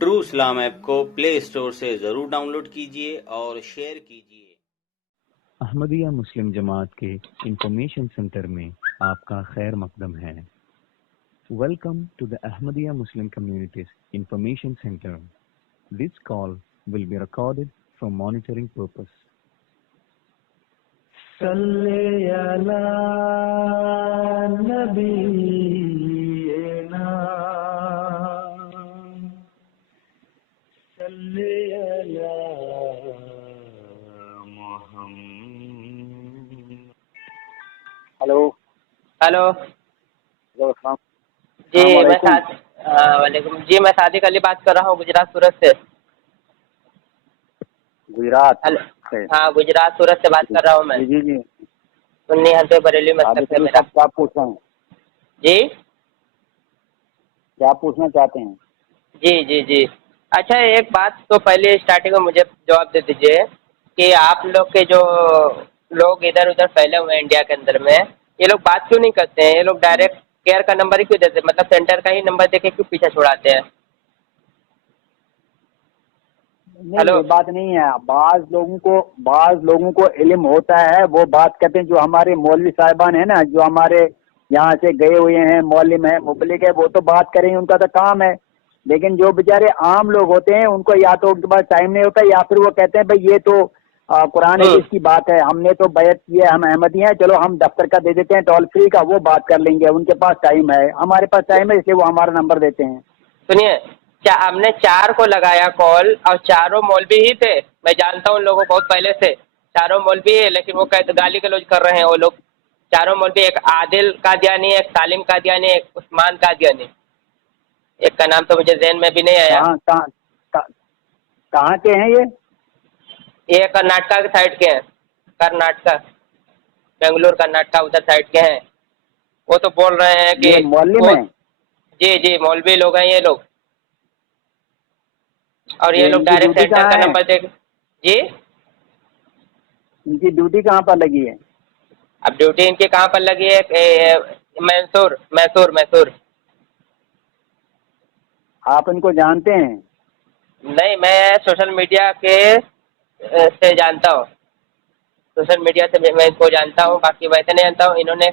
True Islam app کو پلے store سے ضرور ڈاؤن لوڈ کیجیے اور شیئر کیجیے۔ احمدیہ مسلم جماعت کے انفارمیشن سینٹر میں آپ کا خیر مقدم ہے۔ Welcome to the Ahmadiyya Muslim Communities Information Center. This call will be recorded for monitoring purpose. صلی علی نبینا صلی علی محمد۔ ہلو السلام جی علیکم۔ وعلیکم جی، میں صادق علی بات کر رہا ہوں گجرات سورت سے۔ گجرات سے؟ ہاں، گجرات سورت سے بات کر رہا ہوں میں۔ جی جی سنی حلقے بریلی مکتب سے میرا۔ کیا پوچھنا ہے؟ جی کیا پوچھنا چاہتے ہیں؟ جی جی جی اچھا، ایک بات تو پہلے اسٹارٹنگ میں مجھے جواب دے دیجیے کہ آپ لوگ کے جو لوگ ادھر ادھر پھیلے ہوئے ہیں انڈیا کے اندر میں، یہ لوگ بات کیوں نہیں کرتے ہیں؟ یہ لوگ ڈائریکٹ کیئر کا نمبر ہی کیوں دیتے ہیں؟ مطلب سینٹر کا ہی نمبر دے کے کیوں پیچھے چھوڑاتے ہیں؟ نہیں، یہ بات نہیں ہے۔ بعض لوگوں کو علم ہوتا ہے، وہ بات کرتے ہیں۔ جو ہمارے مولوی صاحبان ہیں نا، جو ہمارے یہاں سے گئے ہوئے ہیں، معلم ہیں، مبلغ ہے، وہ تو بات کریں، ان کا تو کام ہے۔ لیکن جو بیچارے عام لوگ ہوتے ہیں، ان کو یا تو ان کے پاس ٹائم نہیں ہوتا، یا پھر وہ کہتے ہیں بھائی یہ تو قرآن حدیث کی بات ہے، ہم نے تو بیعت کی ہے، ہم احمدی ہیں، چلو ہم دفتر کا دے دیتے ہیں، ٹول فری کا، وہ بات کر لیں گے، ان کے پاس ٹائم ہے، ہمارے پاس ٹائم ہے، اس لیے وہ ہمارا نمبر دیتے ہیں۔ سنیے، ہم نے 4 کو لگایا کال، اور چاروں مولوی ہی تھے۔ میں جانتا ہوں ان لوگوں کو بہت پہلے سے، چاروں مولوی ہے، لیکن وہ گالی گلوچ کر رہے ہیں وہ لوگ چاروں مولوی۔ ایک عادل قادیانی، ایک سالم قادیانی، ایک عثمان قادیانی، ایک کا نام تو مجھے ذہن میں بھی نہیں آیا۔ کہاں کے ہیں یہ کرناٹکا کے سائڈ کے ہیں، کرناٹکا، بنگلور کرناٹکا ادھر سائڈ کے ہیں۔ وہ تو بول رہے ہیں کہ یہ معلم ہیں؟ جی جی مولوی لوگ ہیں یہ لوگ، اور یہ لوگ ان کی ڈائریکٹ ڈیوٹی سینٹر کہاں کا ہے؟ نمبر دے۔ جی ان کی ڈیوٹی کہاں پر لگی ہے؟ اب ڈیوٹی ان کی کہاں پر لگی ہے؟ میسور۔ آپ ان کو جانتے ہیں؟ نہیں، میں سوشل میڈیا کے سے جانتا ہوں، سوشل میڈیا سے میں ان کو جانتا ہوں، باقی ویسے نہیں جانتا ہوں۔ انہوں نے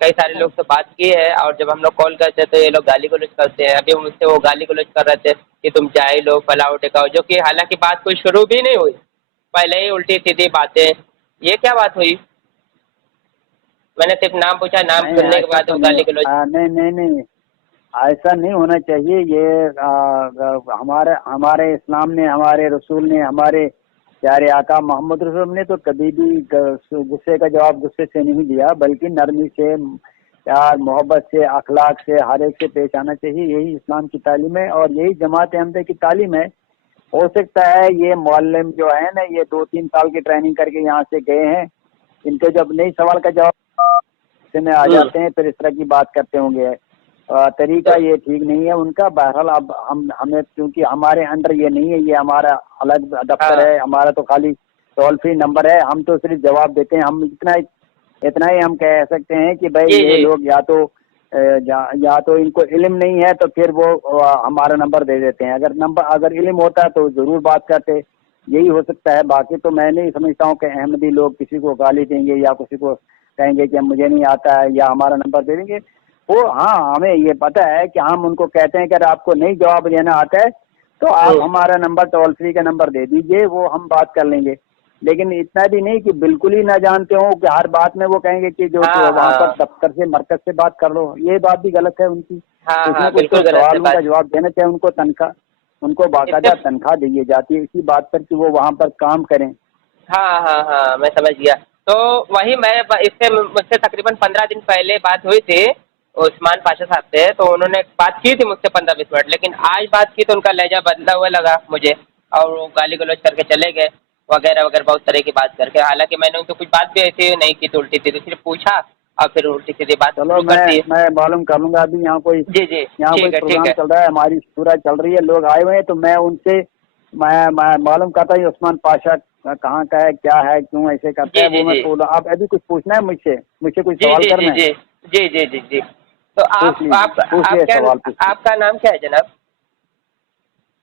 کئی سارے لوگ سے بات کی ہے، اور جب ہم لوگ کال کرتے تو یہ لوگ گالی گلوچ کرتے ہیں۔ ابھی مجھ سے وہ گالی گلوچ کر رہے تھے کہ تم جاہل ہو، فلاؤ ٹکاؤ، جو کہ حالانکہ بات کوئی شروع بھی نہیں ہوئی، پہلے ہی الٹی سیدھی باتیں۔ یہ کیا بات ہوئی؟ میں نے صرف نام پوچھا، نام نہیں، سننے کے ایسا بعد تو وہ نہیں، گالی گلوچ۔ نہیں، ایسا نہیں ہونا چاہیے۔ یہ ہمارے اسلام نے، ہمارے رسول نے، ہمارے پیارے آقا محمد رسول نے تو کبھی بھی غصے کا جواب غصے سے نہیں دیا، بلکہ نرمی سے، پیار محبت سے، اخلاق سے، ہر ایک سے پیش آنا چاہیے۔ یہی اسلام کی تعلیم ہے، اور یہی جماعت احمدیہ کی تعلیم ہے۔ ہو سکتا ہے یہ معلم جو ہے نا، یہ 2-3 سال کی ٹریننگ کر کے یہاں سے گئے ہیں، ان کے جب نئی سوال کا جواب میں آ جاتے ہیں پھر اس طرح کی بات کرتے ہوں گے۔ طریقہ یہ ٹھیک نہیں ہے ان کا۔ بہرحال اب ہمیں، کیونکہ ہمارے انڈر یہ نہیں ہے، یہ ہمارا الگ دفتر ہے، ہمارا تو خالی ٹول فری نمبر ہے، ہم تو صرف جواب دیتے ہیں۔ ہم اتنا ہی ہم کہہ سکتے ہیں کہ بھائی یہ لوگ یا تو ان کو علم نہیں ہے، تو پھر وہ ہمارا نمبر دے دیتے ہیں۔ اگر علم ہوتا تو ضرور بات کرتے، یہی ہو سکتا ہے۔ باقی تو میں نہیں سمجھتا ہوں کہ احمدی لوگ کسی کو گالی دیں گے یا کسی کو کہیں گے کہ مجھے نہیں آتا ہے یا ہمارا نمبر دے دیں گے۔ ہاں، ہمیں یہ پتہ ہے کہ ہم ان کو کہتے ہیں کہ اگر آپ کو نہیں جواب دینا آتا ہے تو آپ ہمارا نمبر، ٹول فری کا نمبر دے دیجئے، وہ ہم بات کر لیں گے۔ لیکن اتنا بھی نہیں کہ بالکل ہی نہ جانتے ہوں کہ ہر بات میں وہ کہیں گے کہ جو وہاں پر دفتر سے، مرکز سے بات کر لو۔ یہ بات بھی غلط ہے ان کی۔ کچھ نہ کچھ تو سوالوں کا جواب دینا چاہیے۔ ان کو باقاعدہ تنخواہ دی جاتی ہے اسی بات پر کہ وہ وہاں پر کام کریں۔ ہاں میں سمجھ گیا۔ تو وہی میں مجھ سے تقریباً 15 دن پہلے بات ہوئی تھی عثمان پاشا صاحب سے، تو انہوں نے بات کی تھی مجھ سے 15-20 منٹ، لیکن آج بات کی تو ان کا لہجہ بدلا ہوا لگا مجھے، اور وہ گالی گلوچ کر کے چلے گئے وغیرہ وغیرہ، بہت طرح کی بات کر کے۔ حالانکہ میں نے ان کو کچھ بات بھی ایسی نہیں کی، تو الٹی سیدھی صرف پوچھا اور پھر الٹی سیدھی بات چلو شروع کر دی۔ میں معلوم کر لوں گا۔ ابھی یہاں کوئی جی ٹھیک پروگرام ہے۔ چل رہا ہے، ہماری شورا چل رہی ہے، لوگ آئے ہوئے ہیں، تو میں ان سے میں معلوم کرتا ہوں عثمان پاشا کہاں کا ہے، کیا ہے، کیوں ایسے کرتا ہے، وہ میں بولا۔ آپ ابھی کچھ پوچھنا ہے مجھ سے کوئی سوال کرنا ہے؟ جی تو پوچھ لیجیے سوال پوچھ لیجیے۔ آپ کا نام کیا ہے جناب؟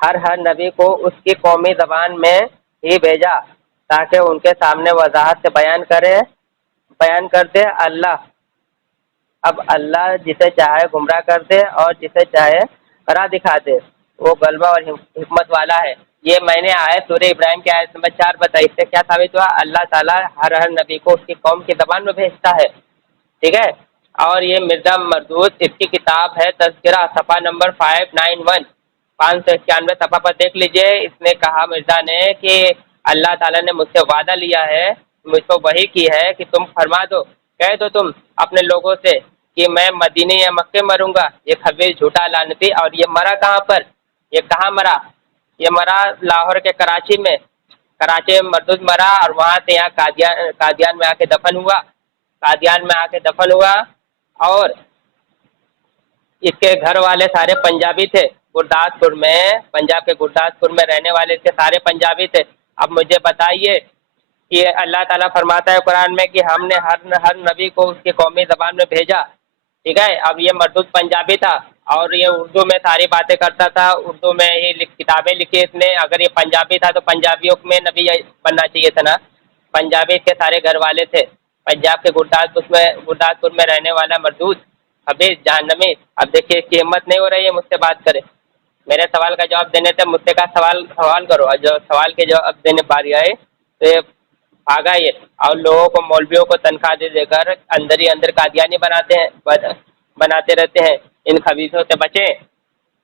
ہر نبی کو اس کی قومی زبان میں ہی بھیجا تاکہ ان کے سامنے وضاحت سے بیان کر دے اللہ اب اللہ جسے چاہے گمراہ کر دے اور جسے چاہے راہ دکھا دے، وہ غلبہ اور حکمت والا ہے۔ یہ میں نے آیت سورہ ابراہیم کی آیت نمبر 4 بتائی، اس سے کیا ثابت ہوا؟ اللہ تعالیٰ ہر نبی کو اس کی قوم کی زبان میں بھیجتا ہے، ٹھیک ہے۔ اور یہ مرزا مردود اس کی کتاب ہے تذکرہ، صفحہ نمبر 591 591 صفحہ پر دیکھ لیجئے۔ اس نے کہا مرزا نے کہ اللہ تعالیٰ نے مجھ سے وعدہ لیا ہے، مجھ کو وحی کی ہے کہ تم فرما دو، کہہ دو تم اپنے لوگوں سے کہ میں مدینے یا مکے مروں گا۔ یہ خبیث جھوٹا لعنتی، اور یہ مرا کہاں پر؟ یہ کہاں مرا؟ یہ مرا لاہور کے کراچی میں مردود مرا، اور وہاں سے یہاں قادیان میں آ کے دفن ہوا اور اس کے گھر والے سارے پنجابی تھے، پنجاب کے گرداسپور میں رہنے والے تھے، سارے پنجابی تھے۔ اب مجھے بتائیے کہ اللہ تعالیٰ فرماتا ہے قرآن میں کہ ہم نے ہر نبی کو اس کی قومی زبان میں بھیجا، ٹھیک ہے۔ اب یہ مردود پنجابی تھا اور یہ اردو میں ساری باتیں کرتا تھا، اردو میں ہی کتابیں لکھی اس نے۔ اگر یہ پنجابی تھا تو پنجابیوں میں نبی بننا چاہیے تھا نا، پنجابی کے سارے گھر والے تھے، پنجاب کے گرداسپور میں رہنے والا مردود خبیث جہنمی۔ اب دیکھیے اس کی ہمت نہیں ہو رہی ہے مجھ سے بات کرے، میرے سوال کا جواب دینے سے مجھ سے کا سوال کرو، اور جو سوال کے جواب دینے باری آئے تو یہ بھاگا یہ، اور لوگوں کو مولویوں کو تنخواہ دے کر اندر ہی اندر قادیانی بناتے رہتے ہیں۔ ان خبیثوں سے بچیں،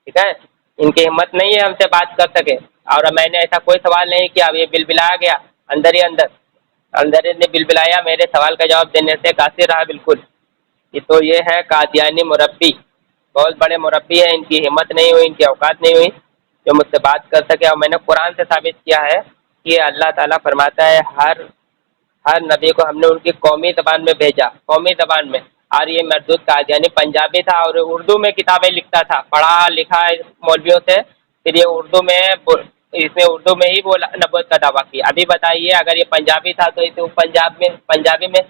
ٹھیک ہے۔ ان کی ہمت نہیں ہے ہم سے بات کر سکے، اور میں نے ایسا کوئی سوال نہیں کیا، اب یہ بلبلایا گیا اندر ہی اندر نے بلبلایا، میرے سوال کا جواب دینے سے قاصر رہا بالکل۔ تو یہ ہے قادیانی مربی، بہت بڑے مربی ہیں، ان کی ہمت نہیں ہوئی، ان کی اوقات نہیں ہوئی جو مجھ سے بات کر سکے۔ اور میں نے قرآن سے ثابت کیا ہے کہ اللہ تعالیٰ فرماتا ہے ہر نبی کو ہم نے ان کی قومی زبان میں بھیجا، قومی زبان میں۔ اور یہ مردود قادیانی پنجابی تھا اور اردو میں کتابیں لکھتا تھا، پڑھا لکھا مولویوں سے، پھر یہ اس نے اردو میں ہی بولا، نبوت کا دعویٰ کیا۔ ابھی بتائیے اگر یہ پنجابی تھا تو اسے پنجابی میں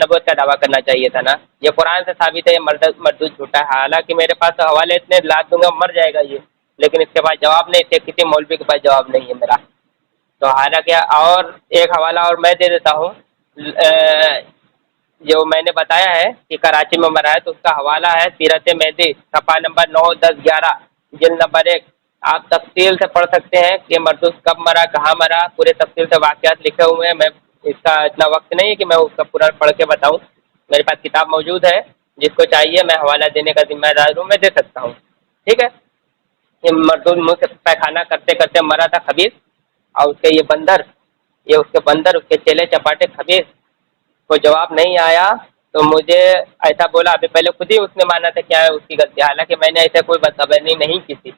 نبوت کا دعویٰ کرنا چاہیے تھا نا۔ یہ قرآن سے ثابت ہے، یہ مردود جھوٹا ہے۔ حالانکہ میرے پاس حوالے اتنے لا دوں گا مر جائے گا یہ، لیکن اس کے پاس جواب نہیں تھے، کسی مولوی کے پاس جواب نہیں ہے میرا۔ تو حالانکہ اور ایک حوالہ اور میں دے دیتا ہوں، جو میں نے بتایا ہے کہ کراچی میں مرا ہے، تو اس کا حوالہ ہے سیرت مہدی، صفحہ نمبر 9 10 11 جلد نمبر 1۔ آپ تفصیل سے پڑھ سکتے ہیں کہ مردود کب مرا، کہاں مرا، پورے تفصیل سے واقعات لکھے ہوئے ہیں۔ میں اس کا اتنا وقت نہیں ہے کہ میں اس کا پورا پڑھ کے بتاؤں، میرے پاس کتاب موجود ہے، جس کو چاہیے میں حوالہ دینے کا ذمہ دار ہوں، میں دے سکتا ہوں، ٹھیک ہے۔ یہ مردود منہ سے پیخانہ کرتے کرتے مرا تھا خبیث، اور اس کے بندر اس کے چیلے چپاٹے خبیث کو جواب نہیں آیا تو مجھے ایسا بولا، ابھی پہلے خود ہی اس نے مانا تھا کیا ہے اس کی غلطی، حالانکہ میں نے ایسے کوئی بدتبانی نہیں کی تھی،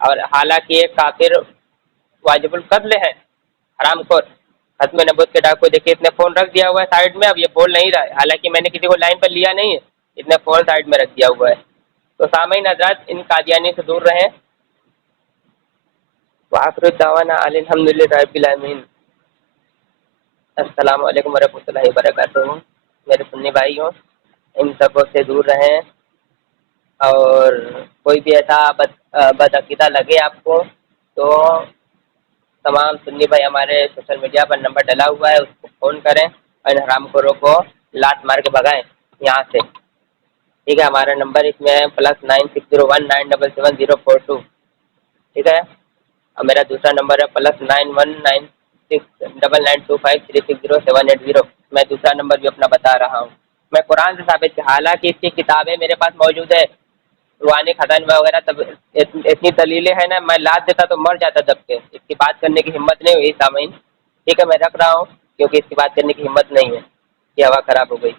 اور حالانکہ یہ کافر واجب القتل ہے، حرام خور، ختم نبوت کے ڈاکو۔ دیکھیے اس نے فون رکھ دیا ہوا ہے سائڈ میں، اب یہ بول نہیں رہا ہے، حالانکہ میں نے کسی کو لائن پر لیا نہیں ہے، اس نے فون سائڈ میں رکھ دیا ہوا ہے۔ تو سامعین حضرات، ان قادیانی سے دور رہیں۔ وآخر دعوانا الحمد للہ رب العالمین۔ السلام علیکم ورحمۃ اللہ وبرکاتہ۔ میرے سنی بھائیوں، ان سبوں سے دور رہیں، اور کوئی بھی ایسا بدعقیدہ لگے آپ کو تو تمام سنی بھائی ہمارے سوشل میڈیا پر نمبر ڈلا ہوا ہے، اس کو فون کریں اور ان حرام خوروں کو لات مار کے بھگائیں یہاں سے، ٹھیک ہے۔ ہمارا نمبر اس میں ہے +9601977042، ٹھیک ہے۔ اور میرا دوسرا نمبر ہے +91969925360780۔ میں دوسرا نمبر بھی اپنا بتا رہا ہوں۔ میں قرآن سے ثابت کہ حالانکہ اس کی کتابیں میرے پاس موجود ہے، روحانی خزائن وغیرہ، تب اتنی دلیلیں ہیں نا، میں لاد دیتا تو مر جاتا دب کے، اس کی بات کرنے کی ہمت نہیں ہوئی سامعین، ٹھیک ہے۔ میں رکھ رہا ہوں کیونکہ اس کی بات کرنے کی ہمت نہیں ہے، یہ ہوا خراب ہو گئی۔